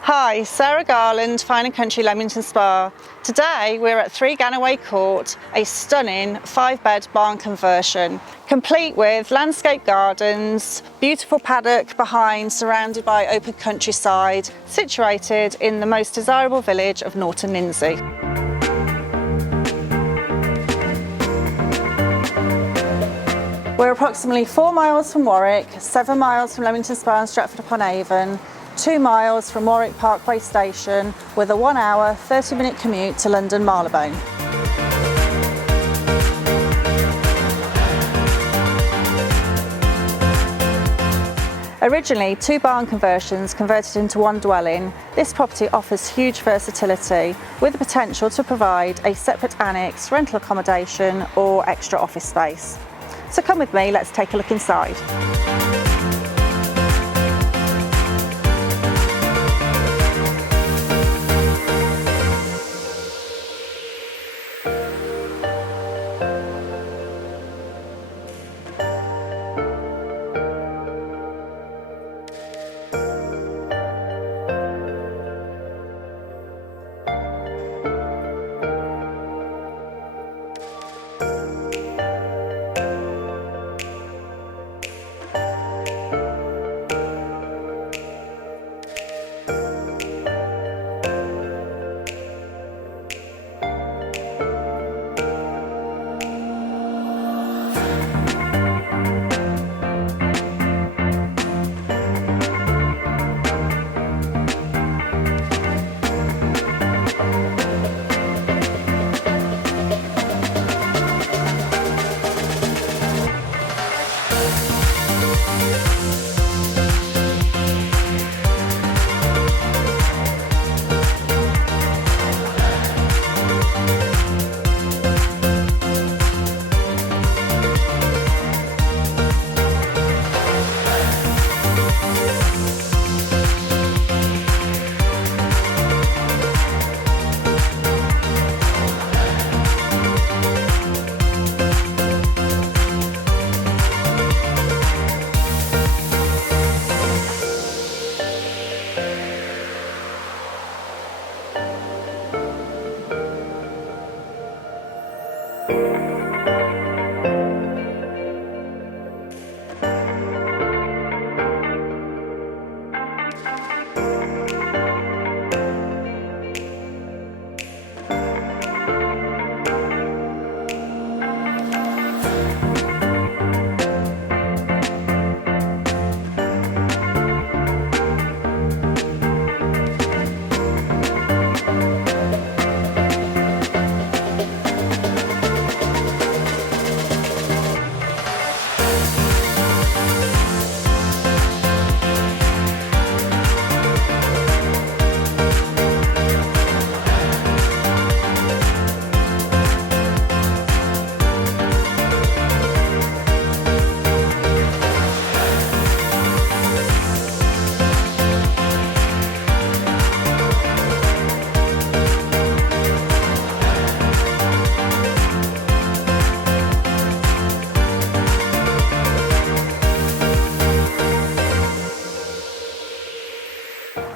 Hi, Sarah Garland, Fine & Country Leamington Spa. Today we're at 3 Gannaway Court, a stunning 5-bed barn conversion, complete with landscape gardens, beautiful paddock behind, surrounded by open countryside, situated in the most desirable village of Norton Lindsey. We're approximately 4 miles from Warwick, 7 miles from Leamington Spa and Stratford-upon-Avon, 2 miles from Warwick Parkway Station, with a 1 hour, 30-minute commute to London Marylebone. Originally 2 barn conversions converted into 1 dwelling, this property offers huge versatility with the potential to provide a separate annex, rental accommodation or extra office space. So come with me, let's take a look inside.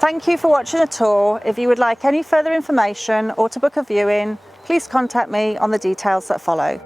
Thank you for watching the tour. If you would like any further information or to book a viewing, please contact me on the details that follow.